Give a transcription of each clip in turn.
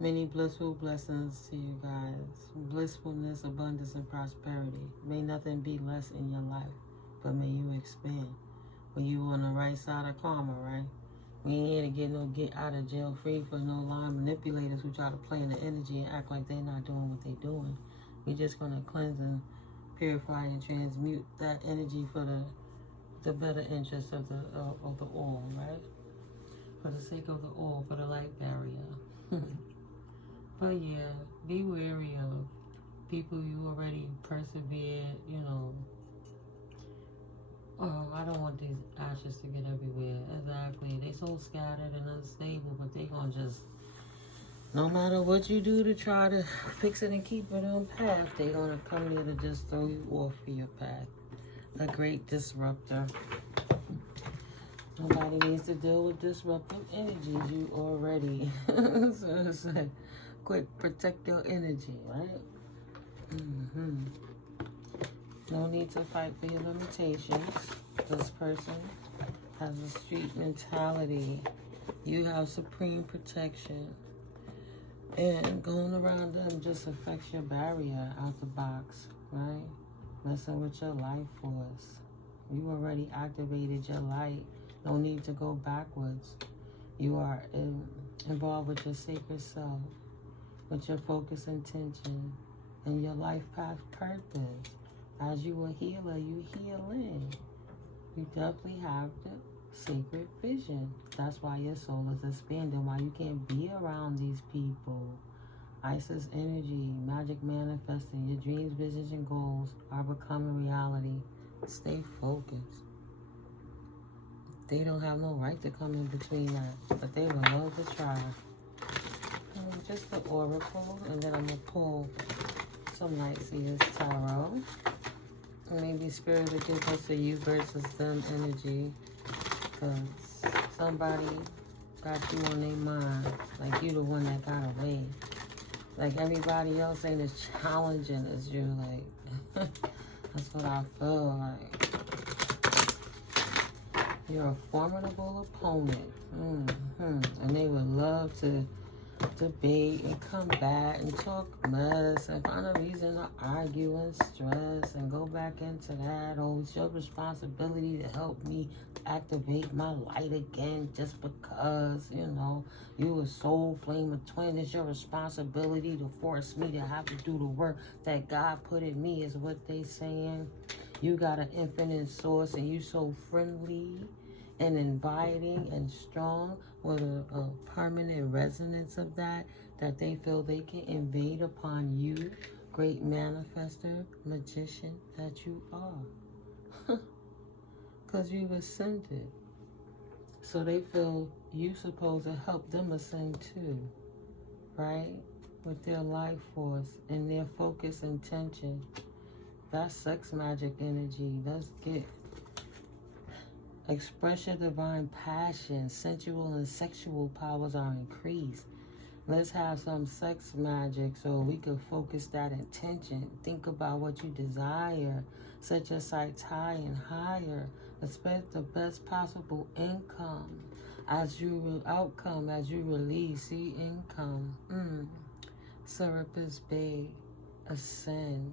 Many blissful blessings to you guys. Blissfulness, abundance, and prosperity. May nothing be less in your life, but may you expand. When you on the right side of karma, right? We ain't here to get no get out of jail free for no lying manipulators who try to play in the energy and act like they're not doing what they're doing. We're just going to cleanse and purify and transmute that energy for the better interest of the all, right? For the sake of the all, for the light barrier. But yeah, be wary of people you already persevered, you know. I don't want these ashes to get everywhere. Exactly. They so scattered and unstable, but they gonna just, no matter what you do to try to fix it and keep it on path, they gonna come here to just throw you off of your path. A great disruptor. Nobody needs to deal with disruptive energies. You already. So it's like, quick, protect your energy, right? No need to fight for your limitations. This person has a street mentality. You have supreme protection. And going around them just affects your barrier out the box, right? Messing with your life force. You already activated your light. No need to go backwards. You are involved with your sacred self, with your focus intention, and your life path purpose. As you a healer, you healing. You definitely have the sacred vision. That's why your soul is expanding, why you can't be around these people. Isis energy, magic manifesting, your dreams, visions, and goals are becoming reality. Stay focused. They don't have no right to come in between that, but they would love to try. Just the oracle, and then I'm going to pull some Night Seers Tarot. Maybe Spirit will give us a you versus them energy, because somebody got you on their mind, like you the one that got away. Like everybody else ain't as challenging as you, like, that's what I feel like. You're a formidable opponent, and they would love to debate and combat and talk mess and find a reason to argue and stress and go back into that. Oh, it's your responsibility to help me activate my light again just because, you know, you a soul flame of twin. It's your responsibility to force me to have to do the work that God put in me, is what they saying. You got an infinite source and you so friendly and inviting and strong with a permanent resonance of that they feel they can invade upon you, great manifester, magician that you are. Because you've ascended. So they feel you supposed to help them ascend too, right? With their life force and their focus intention. That's sex magic energy. Let's get express your divine passion. Sensual and sexual powers are increased. Let's have some sex magic so we can focus that intention. Think about what you desire. Set your sights high and higher. Expect the best possible income as you outcome as you release. See income. Serapis Bay. Ascend.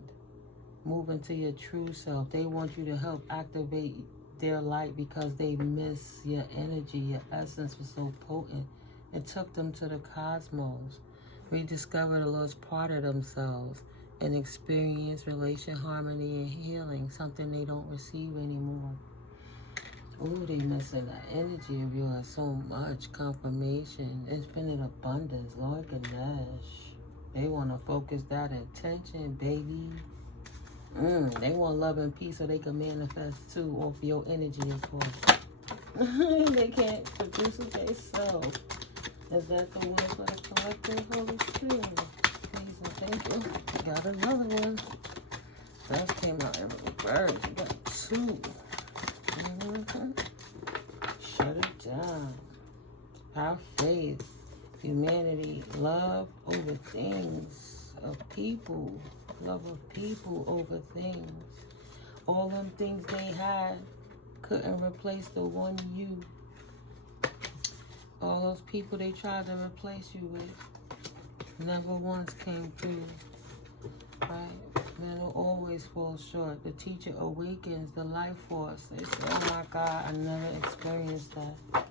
Move into your true self. They want you to help activate their light because they miss your energy. Your essence was so potent. It took them to the cosmos, rediscovered a lost part of themselves, and experience relation harmony and healing, something they don't receive anymore. Ooh, they missing the energy of yours so much. Confirmation, infinite abundance, Lord Ganesh. They want to focus that intention, baby. They want love and peace so they can manifest too off your energy as well. They can't produce it themselves. Is that the one for the collective, Holy Spirit? Please and thank you. Got another one. That came out in reverse. You got two. Shut it down. Our faith, humanity, love over things of people. Love of people over things. All them things they had couldn't replace the one you. All those people they tried to replace you with never once came through, right? Men will always fall short. The teacher awakens the life force. They say, oh my God, I never experienced that.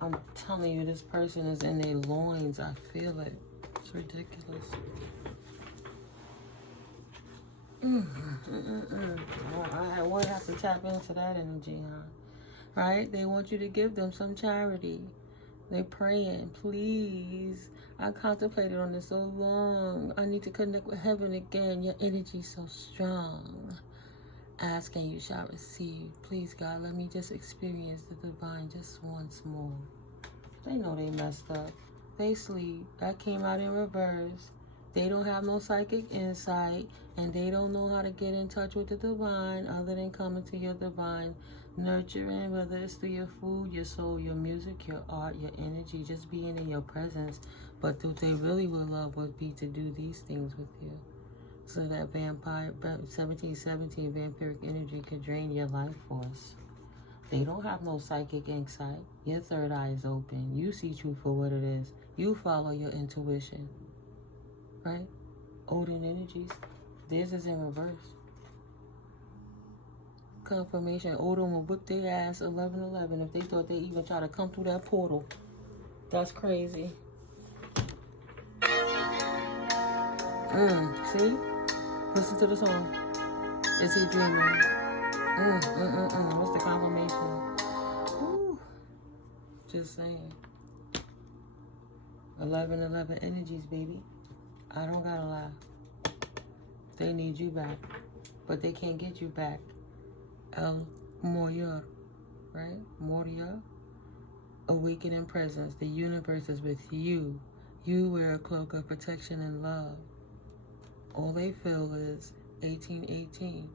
I'm telling you, this person is in their loins. I feel it. It's ridiculous. I would have to tap into that energy, huh? Right? They want you to give them some charity. They praying, please. I contemplated on this so long. I need to connect with heaven again. Your energy's so strong. Ask and you shall receive. Please, God, let me just experience the divine just once more. They know they messed up. They sleep. That came out in reverse. They don't have no psychic insight, and they don't know how to get in touch with the divine other than coming to your divine nurturing, whether it's through your food, your soul, your music, your art, your energy, just being in your presence. But what they really would love would be to do these things with you. So that 1717 vampiric energy could drain your life force. They don't have no psychic insight. Your third eye is open. You see truth for what it is. You follow your intuition. Right? Odin energies. Theirs is in reverse. Confirmation. Odin will whip their ass 11:11 if they thought they even try to come through that portal. That's crazy. See? Listen to the song. Is he dreaming? What's the confirmation? Ooh. Just saying. 11:11 energies, baby. I don't gotta lie. They need you back, but they can't get you back. El Moria, right? Moria. Awakening presence. The universe is with you. You wear a cloak of protection and love. All they feel is 1818.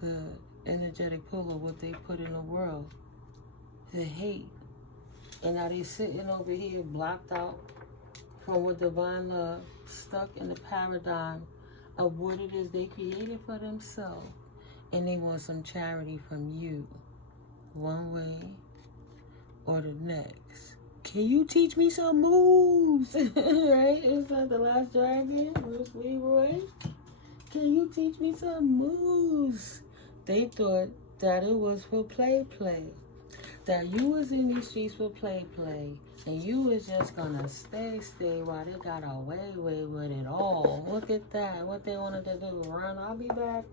The energetic pull of what they put in the world. The hate. And now they sitting over here blocked out from what divine love, stuck in the paradigm of what it is they created for themselves. And they want some charity from you, one way or the next. Can you teach me some moves? Right? It's like the last dragon, Bruce Leroy. Can you teach me some moves? They thought that it was for play. That you was in these streets for play. And you was just gonna stay while they got away with it all. Look at that. What they wanted to do. Run, I'll be back.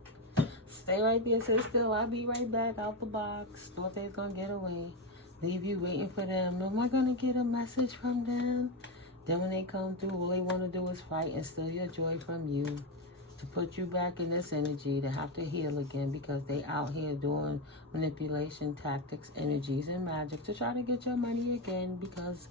Stay right there, sit still. I'll be right back out the box. Thought they was gonna get away. Leave you waiting for them. No, am I gonna get a message from them? Then when they come through, all they wanna do is fight and steal your joy from you. To put you back in this energy, to have to heal again because they out here doing manipulation tactics, energies, and magic to try to get your money again because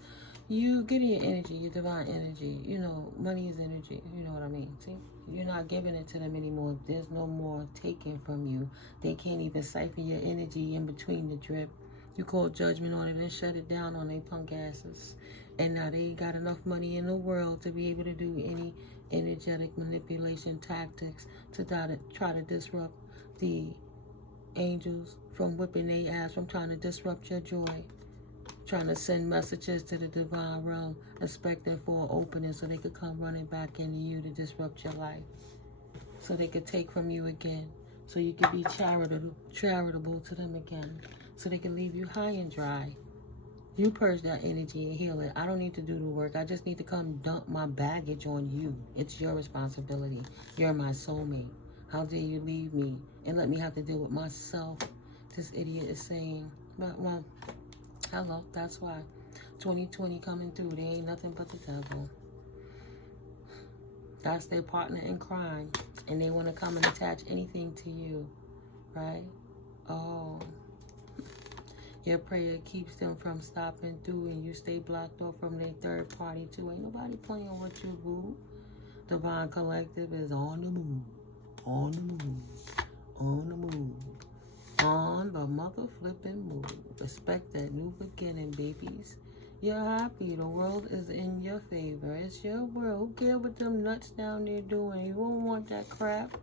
you getting your energy, your divine energy. You know, money is energy. You know what I mean? See? You're not giving it to them anymore. There's no more taking from you. They can't even siphon your energy in between the drip. You call judgment on it and shut it down on their punk asses. And now they ain't got enough money in the world to be able to do any energetic manipulation tactics to try to disrupt the angels from whipping their ass, from trying to disrupt your joy, trying to send messages to the divine realm, expecting for an opening so they could come running back into you to disrupt your life, so they could take from you again, so you could be charitable to them again, so they can leave you high and dry. You purge that energy and heal it. I don't need to do the work. I just need to come dump my baggage on you. It's your responsibility. You're my soulmate. How dare you leave me and let me have to deal with myself? This idiot is saying, well, hello, that's why. 2020 coming through. They ain't nothing but the devil. That's their partner in crime. And they want to come and attach anything to you. Right? Oh. Your prayer keeps them from stopping through and you stay blocked off from their third party too. Ain't nobody playing with you, boo. Divine Collective is on the move. On the move. On the move. On the mother flipping move. Respect that new beginning, babies. You're happy. The world is in your favor. It's your world. Who cares what them nuts down there doing? You won't want that crap.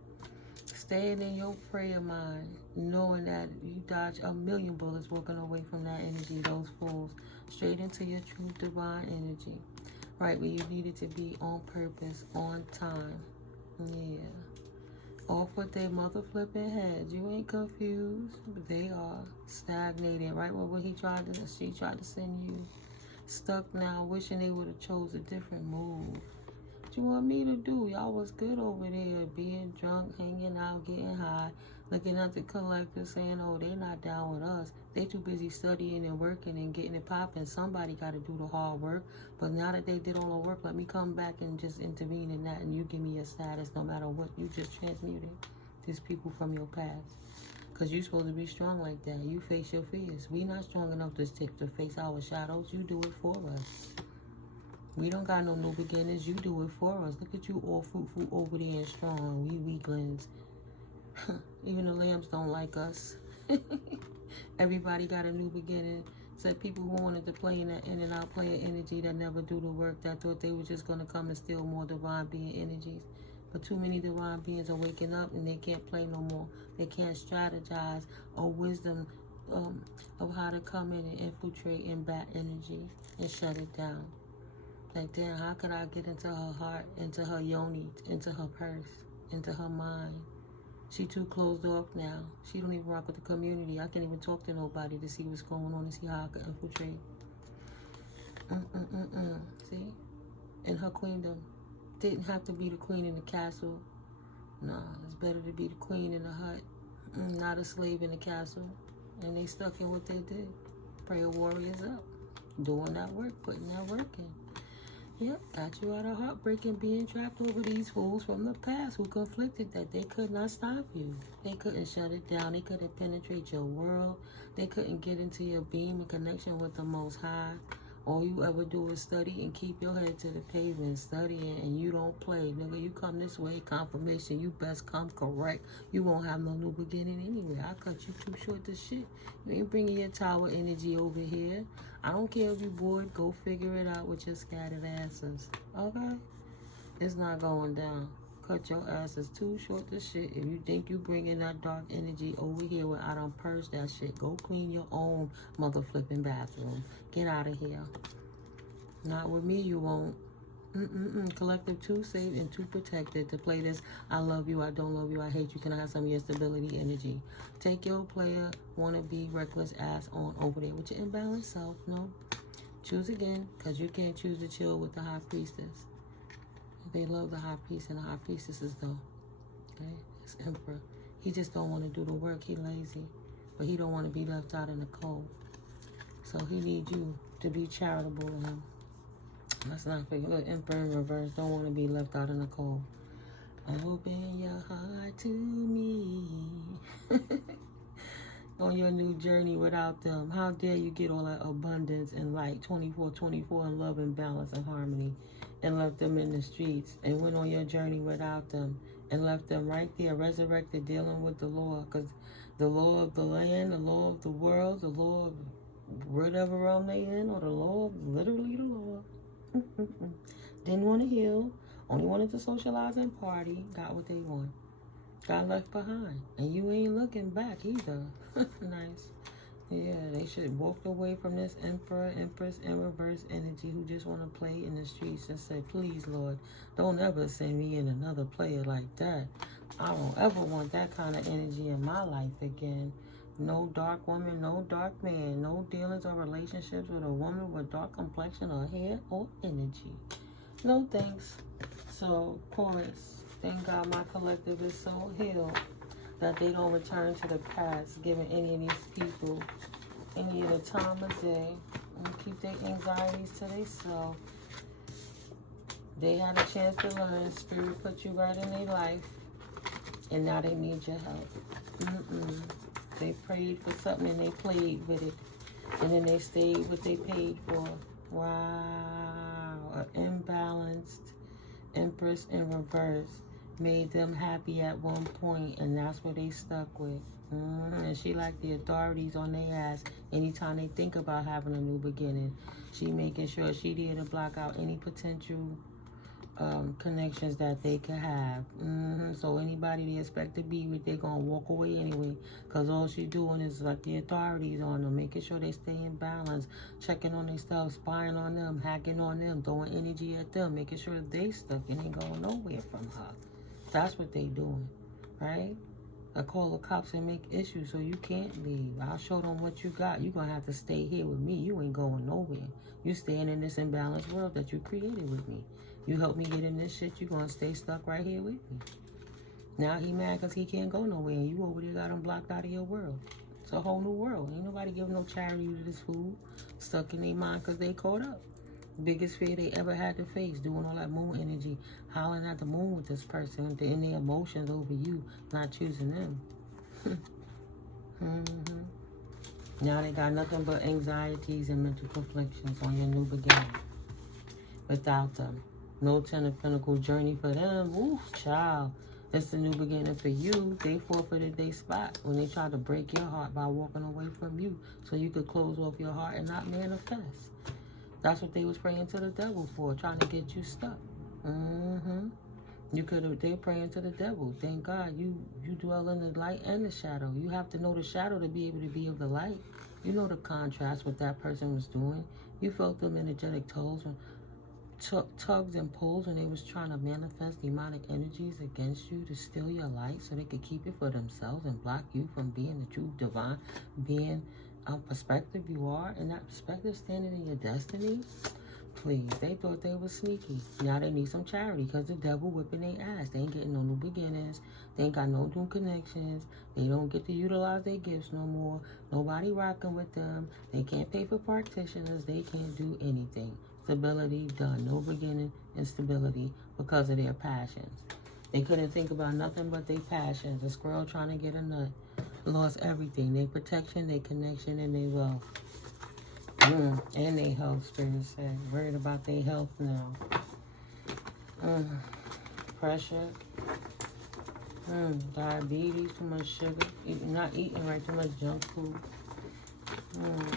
Staying in your prayer mind, knowing that you dodge a million bullets walking away from that energy, those fools, straight into your true divine energy. right where you needed to be, on purpose, on time. Yeah. Off with their mother flipping heads. You ain't confused. They are stagnated. Right where she tried to send you. Stuck now, wishing they would have chose a different move. What you want me to do? Y'all was good over there, being drunk, hanging out, getting high, looking at the collector, saying, oh, they not down with us. They too busy studying and working and getting it popping. Somebody got to do the hard work. But now that they did all the work, let me come back and just intervene in that, and you give me your status no matter what. You just transmuted these people from your past. Because you're supposed to be strong like that. You face your fears. We not strong enough to face our shadows. You do it for us. We don't got no new beginnings. You do it for us. Look at you all fruitful over there and strong. We weaklings. Even the lambs don't like us. Everybody got a new beginning. Said people who wanted to play in that in and out player energy that never do the work, that thought they were just going to come and steal more divine being energies. But too many divine beings are waking up and they can't play no more. They can't strategize or wisdom of how to come in and infiltrate in bad energy and shut it down. Like, damn, how could I get into her heart, into her yoni, into her purse, into her mind? She too closed off now. She don't even rock with the community. I can't even talk to nobody to see what's going on and see how I can infiltrate. See? And her queendom didn't have to be the queen in the castle. No, it's better to be the queen in the hut, not a slave in the castle. And they stuck in what they did. Prayer warriors up, doing that work, putting that work in. Yep, got you out of heartbreak and being trapped over these fools from the past who conflicted that they could not stop you. They couldn't shut it down. They couldn't penetrate your world. They couldn't get into your beam and connection with the Most High. All you ever do is study and keep your head to the pavement, studying, and you don't play. Nigga, you come this way, confirmation, you best come correct. You won't have no new beginning anyway. I cut you too short to shit. You ain't bringing your tower energy over here. I don't care if you bored, go figure it out with your scattered asses. Okay? It's not going down. Cut your asses too short to shit. If you think you bringing that dark energy over here where I done purged that shit, go clean your own mother flipping bathroom. Get out of here. Not with me, you won't. Collective too safe and too protected to play this I love you, I don't love you, I hate you, can I have some of your stability energy. Take your player, wanna be reckless ass on over there with your imbalanced self. No. Choose again, because you can't choose to chill with the high priestess. They love the high priest and the high priestesses though. Okay? It's emperor. He just don't want to do the work. He lazy. But he don't want to be left out in the cold. So he needs you to be charitable to him. Let's not forget. Look, emperor in reverse. Don't want to be left out in the cold. Open your heart to me. On your new journey without them. How dare you get all that abundance and light 24/24 and love and balance and harmony and left them in the streets and went on your journey without them and left them right there resurrected dealing with the law, because the law of the land, the law of the world, the law of whatever realm they in, or the law of literally the law. Didn't want to heal, only wanted to socialize and party, got what they want. Got left behind. And you ain't looking back either. Nice. Yeah, they should have walked away from this emperor, empress, and reverse energy who just want to play in the streets and say, please, Lord, don't ever send me in another player like that. I don't ever want that kind of energy in my life again. No dark woman, no dark man, no dealings or relationships with a woman with dark complexion or hair or energy. No thanks. So, chorus. Thank God my collective is so healed that they don't return to the past, giving any of these people any of the time of day and keep their anxieties to themselves. They had a chance to learn. Spirit put you right in their life, and now they need your help. They prayed for something and they played with it, and then they stayed what they paid for. Wow, an imbalanced empress in reverse made them happy at one point, and that's what they stuck with. And she like the authorities on their ass anytime they think about having a new beginning. She making sure she there to block out any potential connections that they could have. So anybody they expect to be with, they're going to walk away anyway. Because all she's doing is like the authorities on them, making sure they stay in balance, checking on their stuff, spying on them, hacking on them, throwing energy at them, making sure that they stuck and ain't going nowhere from her. That's what they doing, right? I call the cops and make issues so you can't leave. I'll show them what you got. You're going to have to stay here with me. You ain't going nowhere. You staying in this imbalanced world that you created with me. You helped me get in this shit. You're going to stay stuck right here with me. Now he mad because he can't go nowhere. And you over there got him blocked out of your world. It's a whole new world. Ain't nobody giving no charity to this fool. Stuck in their mind because they caught up. Biggest fear they ever had to face, doing all that moon energy, howling at the moon with this person, in their emotions over you, not choosing them. Now they got nothing but anxieties and mental conflictions on your new beginning. Without them. No 10 of Pentacles journey for them. Ooh, child. It's the new beginning for you. They forfeited their spot when they tried to break your heart by walking away from you so you could close off your heart and not manifest. That's what they was praying to the devil for, trying to get you stuck. You could have, they praying to the devil. Thank God you dwell in the light and the shadow. You have to know the shadow to be able to be of the light. You know the contrast what that person was doing. You felt them energetic tugs and pulls when they was trying to manifest demonic energies against you to steal your light so they could keep it for themselves and block you from being the true divine being perspective you are, and that perspective standing in your destiny. Please, they thought they was sneaky. Now they need some charity because the devil whipping their ass. They ain't getting no new beginnings. They ain't got no new connections. They don't get to utilize their gifts no more. Nobody rocking with them. They can't pay for practitioners. They can't do anything. Stability done. No beginning and stability because of their passions. They couldn't think about nothing but their passions. A squirrel trying to get a nut. Lost everything. Their protection, their connection, and their wealth. And their health, Spirit said. Worried about their health now. Pressure. Diabetes, too much sugar. Not eating right, too much junk food.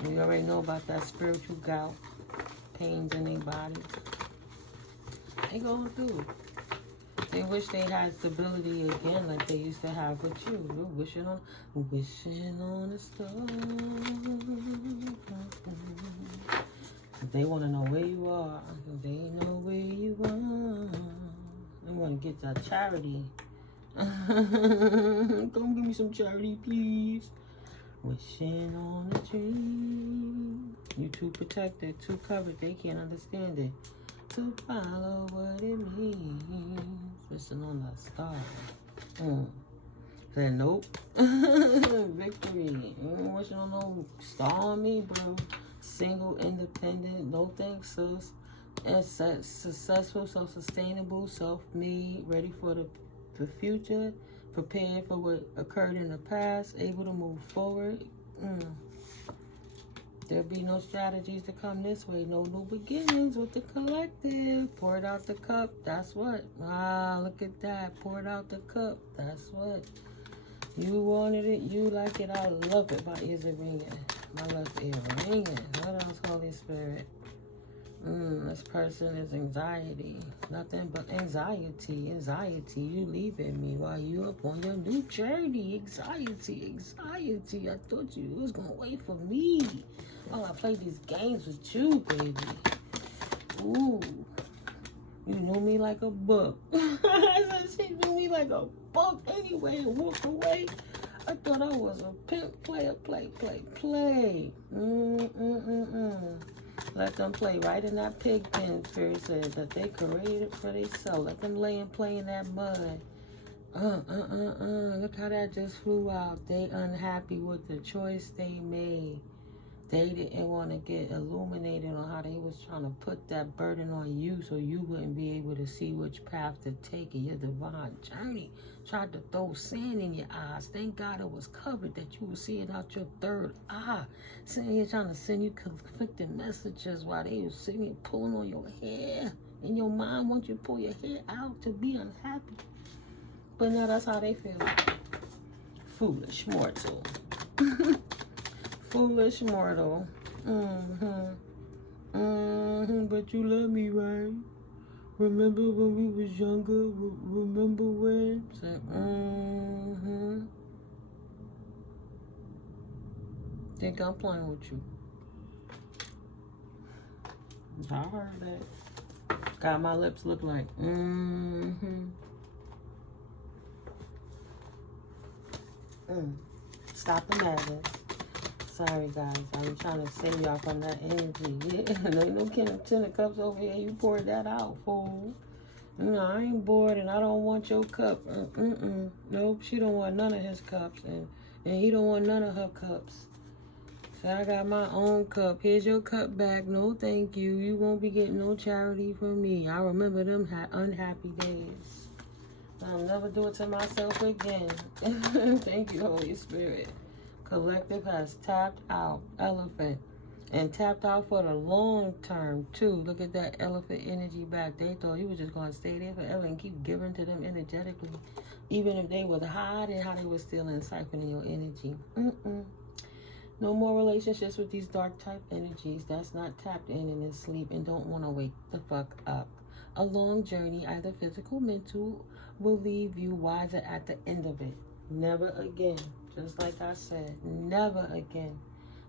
We already know about that spiritual gout. Pains in their body. They going through. They wish they had stability again like they used to have with you. You're wishing on a star. They want to know where you are. They know where you are. They want to get that charity. Come give me some charity, please. Wishing on a dream. You too protected, too covered. They can't understand it. To follow what it means. Wishing on a star. Said nope. Victory. Wishing on no star on me, bro. Single, independent, no thanks, sis. And successful, self-sustainable, self-made, ready for the future, prepared for what occurred in the past, able to move forward. There'll be no strategies to come this way. No new beginnings with the collective. Poured out the cup. That's what. Ah, look at that. Poured out the cup. That's what. You wanted it. You like it. I love it. My ears are ringing. My left ear ringing. What else, Holy Spirit? This person is anxiety. Nothing but anxiety. Anxiety. You leaving me while you up on your new journey. Anxiety. Anxiety. I thought you was going to wait for me while I play these games with you, baby. Ooh. You knew me like a book. She knew me like a book anyway and walked away. I thought I was a pimp player. Play. Let them play right in that pig pen, Spirit said, that they created for themselves. Let them lay and play in that mud. Look how that just flew out. They unhappy with the choice they made. They didn't want to get illuminated on how they was trying to put that burden on you so you wouldn't be able to see which path to take in your divine journey. Tried to throw sand in your eyes. Thank God it was covered that you were seeing out your third eye. Sitting here trying to send you conflicting messages while they was sitting here pulling on your hair. In your mind, once you pull your hair out to be unhappy. But now that's how they feel. Foolish mortal. Foolish mortal. But you love me, right? Remember when we was younger? Remember when? Say, Think I'm playing with you. I heard that. Got my lips look like, Stop the madness. Sorry, guys. I'm trying to save y'all from that energy. Yeah, there ain't no 10 of cups over here. You poured that out, fool. No, I ain't bored, and I don't want your cup. Nope, she don't want none of his cups, and he don't want none of her cups. So I got my own cup. Here's your cup back. No, thank you. You won't be getting no charity from me. I remember them unhappy days. I'll never do it to myself again. Thank you, Holy Spirit. Collective has tapped out. Elephant. And tapped out for the long term, too. Look at that elephant energy back. They thought you were just going to stay there forever and keep giving to them energetically. Even if they were hiding how they were still siphoning your energy. No more relationships with these dark type energies. That's not tapped in this sleep and don't want to wake the fuck up. A long journey, either physical, mental, will leave you wiser at the end of it. Never again. Just like I said, never again.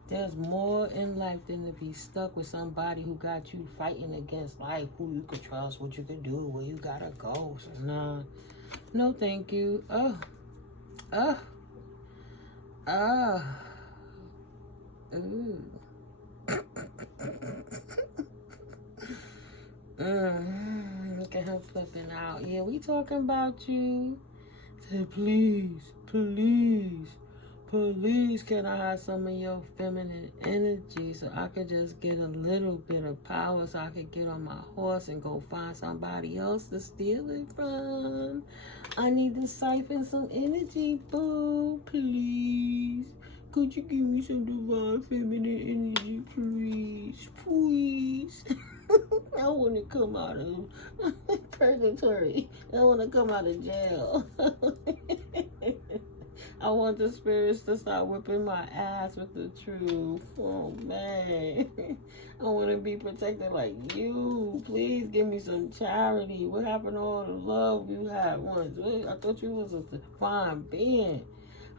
There's more in life than to be stuck with somebody who got you fighting against life, who you could trust, what you could do, where you gotta go. So, nah. No, thank you. Ooh. Look at her flipping out. Yeah, we talking about you. Say, please, can I have some of your feminine energy so I could just get a little bit of power so I could get on my horse and go find somebody else to steal it from? I need to siphon some energy, boo. Please. Could you give me some divine feminine energy, please? Please. I want to come out of purgatory. I want to come out of jail. I want the spirits to start whipping my ass with the truth. Oh, man. I want to be protected like you. Please give me some charity. What happened to all the love you had once? I thought you was a divine being.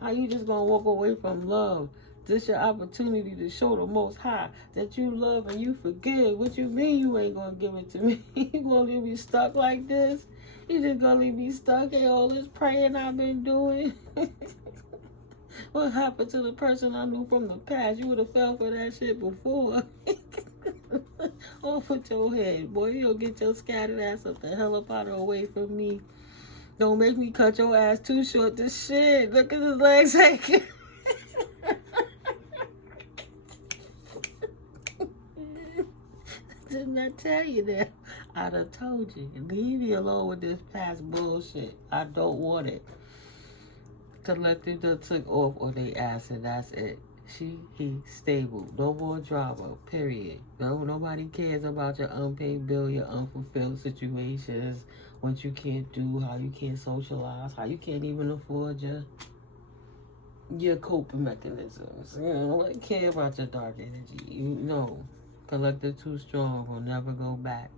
How you just going to walk away from love? This your opportunity to show the Most High that you love and you forgive. What you mean you ain't going to give it to me? You going to leave me stuck like this? You just going to leave me stuck in all this praying I've been doing? What happened to the person I knew from the past? You would have fell for that shit before. Off with your head, boy. You'll get your scattered ass up the hell up out of away from me. Don't make me cut your ass too short to shit. Look at his legs aching. Didn't I tell you that? I'd have told you. Leave me alone with this past bullshit. I don't want it. Collective that took off on their ass and that's it. He stable. No more drama. Period. Nobody cares about your unpaid bill, your unfulfilled situations, what you can't do, how you can't socialize, how you can't even afford your coping mechanisms. You know, nobody care about your dark energy. You know, collective too strong will never go back.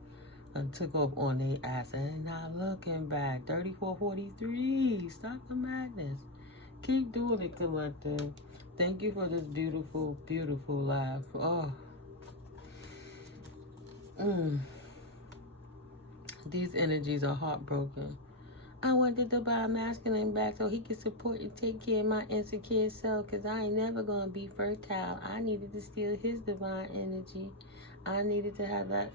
And took off on their ass and not looking back. 3443. Stop the madness. Keep doing it, collective. Thank you for this beautiful, beautiful laugh. Oh. These energies are heartbroken. I wanted to buy a masculine back so he could support and take care of my insecure self because I ain't never going to be fertile. I needed to steal his divine energy. I needed to have that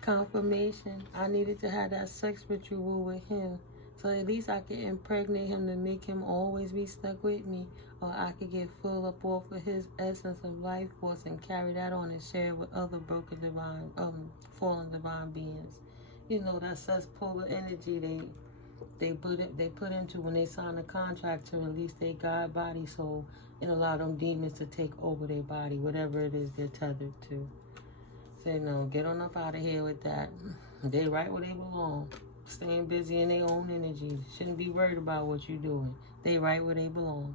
confirmation. I needed to have that sex ritual with him. So at least I could impregnate him to make him always be stuck with me. Or I could get full up off of his essence of life force and carry that on and share it with other broken divine, fallen divine beings. You know, that cesspool of energy they put into when they sign a contract to release their God body soul and allow them demons to take over their body, whatever it is they're tethered to. Say no, get on up out of here with that. They right where they belong. Staying busy in their own energy. Shouldn't be worried about what you're doing. They right where they belong.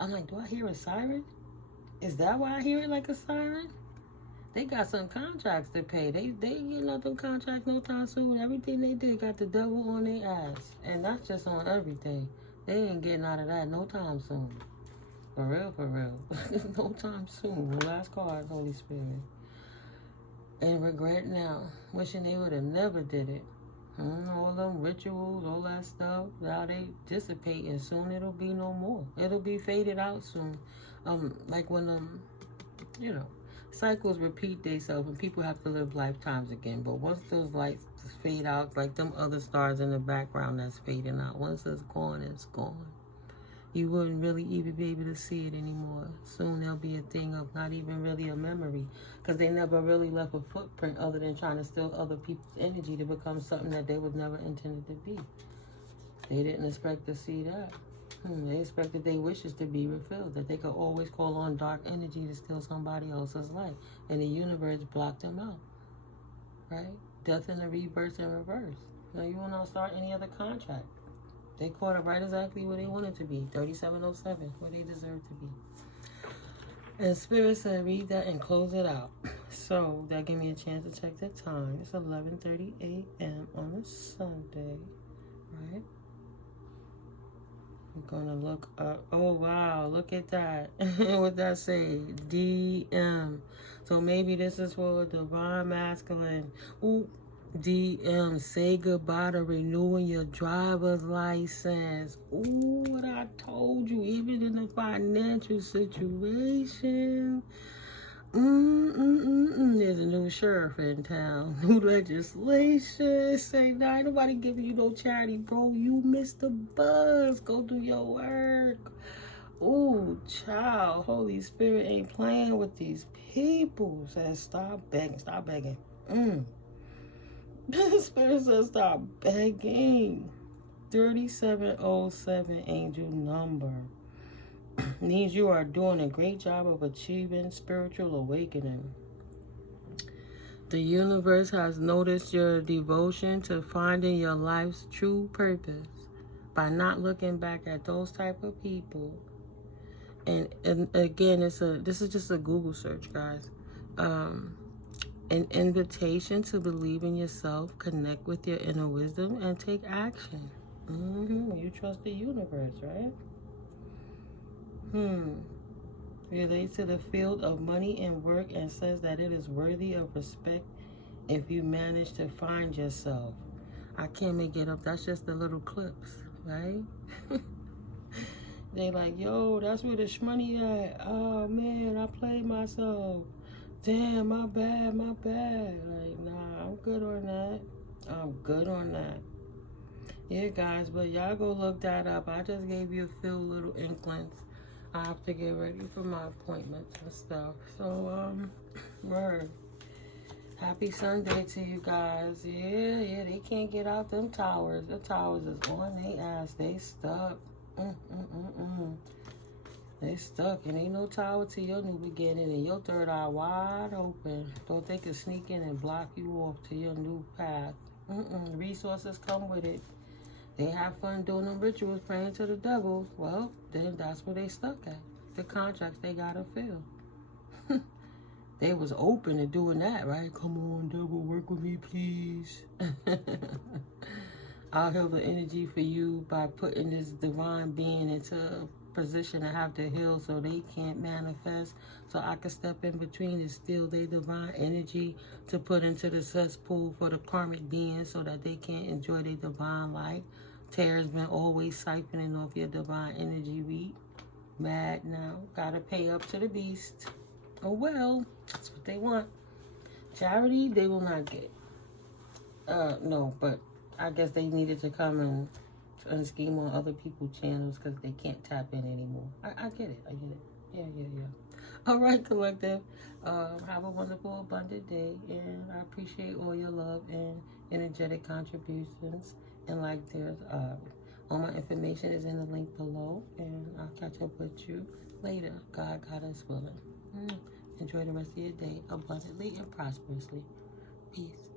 I'm like, do I hear a siren? Is that why I hear it like a siren? They got some contracts to pay. They ain't getting out them contracts no time soon. Everything they did got the devil on their ass. And that's just on everything. They ain't getting out of that no time soon. For real, for real. No time soon. The last card, Holy Spirit. And regret now. Wishing they would have never did it. All them rituals, all that stuff. Now they dissipate and soon it'll be no more. It'll be faded out soon. Like when, you know, cycles repeat themselves and people have to live lifetimes again. But once those lights fade out, like them other stars in the background that's fading out, once it's gone, it's gone. You wouldn't really even be able to see it anymore. Soon there'll be a thing of not even really a memory, because they never really left a footprint other than trying to steal other people's energy to become something that they was never intended to be. They didn't expect to see that. They expected their wishes to be fulfilled, that they could always call on dark energy to steal somebody else's life. And the universe blocked them out. Right? Death and the rebirth in reverse. Now you will not start any other contract. They caught it right exactly where they wanted to be. 3707, where they deserve to be. And Spirit said, read that and close it out. So that gave me a chance to check the time. It's 11:30 a.m. on a Sunday. Right? I'm gonna look up. Oh wow, look at that. What that say? DM. So maybe this is for divine masculine. Ooh, DM. Say goodbye to renewing your driver's license. Ooh, what I told you. Even in the financial situation. There's a new sheriff in town. New legislation. Say, nah, ain't nobody giving you no charity, bro. You missed the bus. Go do your work. Ooh, child. Holy Spirit ain't playing with these people. Says, stop begging. Stop begging. Spirit says, stop begging. 3707 angel number. Means you are doing a great job of achieving spiritual awakening. The universe has noticed your devotion to finding your life's true purpose by not looking back at those type of people. And again, this is just a Google search, guys. An invitation to believe in yourself, connect with your inner wisdom, and take action. You trust the universe, right? Relates to the field of money and work and says that it is worthy of respect if you manage to find yourself. I can't make it up. That's just the little clips, right? They like, yo, that's where the shmoney at. Oh, man, I played myself. Damn, my bad. Like, nah, I'm good on that. Yeah, guys, but y'all go look that up. I just gave you a few little inklings. I have to get ready for my appointments and stuff. So, word. Happy Sunday to you guys. Yeah, they can't get out them towers. The towers is on their ass. They stuck. They stuck. And ain't no tower to your new beginning. And your third eye wide open. Thought they could sneak in and block you off to your new path. Resources come with it. They have fun doing them rituals, praying to the devil. Well, then that's where they stuck at. The contracts they gotta fill. They was open to doing that, right? Come on, devil, work with me, please. I'll heal the energy for you by putting this divine being into a position to have to heal so they can't manifest. So I can step in between and steal their divine energy to put into the cesspool for the karmic beings so that they can't enjoy their divine light. Tara's been always siphoning off your divine energy. We mad now. Gotta pay up to the beast. Oh well, that's what they want. Charity, they will not get. No, but I guess they needed to come and scheme on other people's channels because they can't tap in anymore. I get it. Yeah. All right, collective. Have a wonderful, abundant day, and I appreciate all your love and energetic contributions. And like there's all my information is in the link below, and I'll catch up with you later. God is willing. Enjoy the rest of your day abundantly and prosperously. Peace.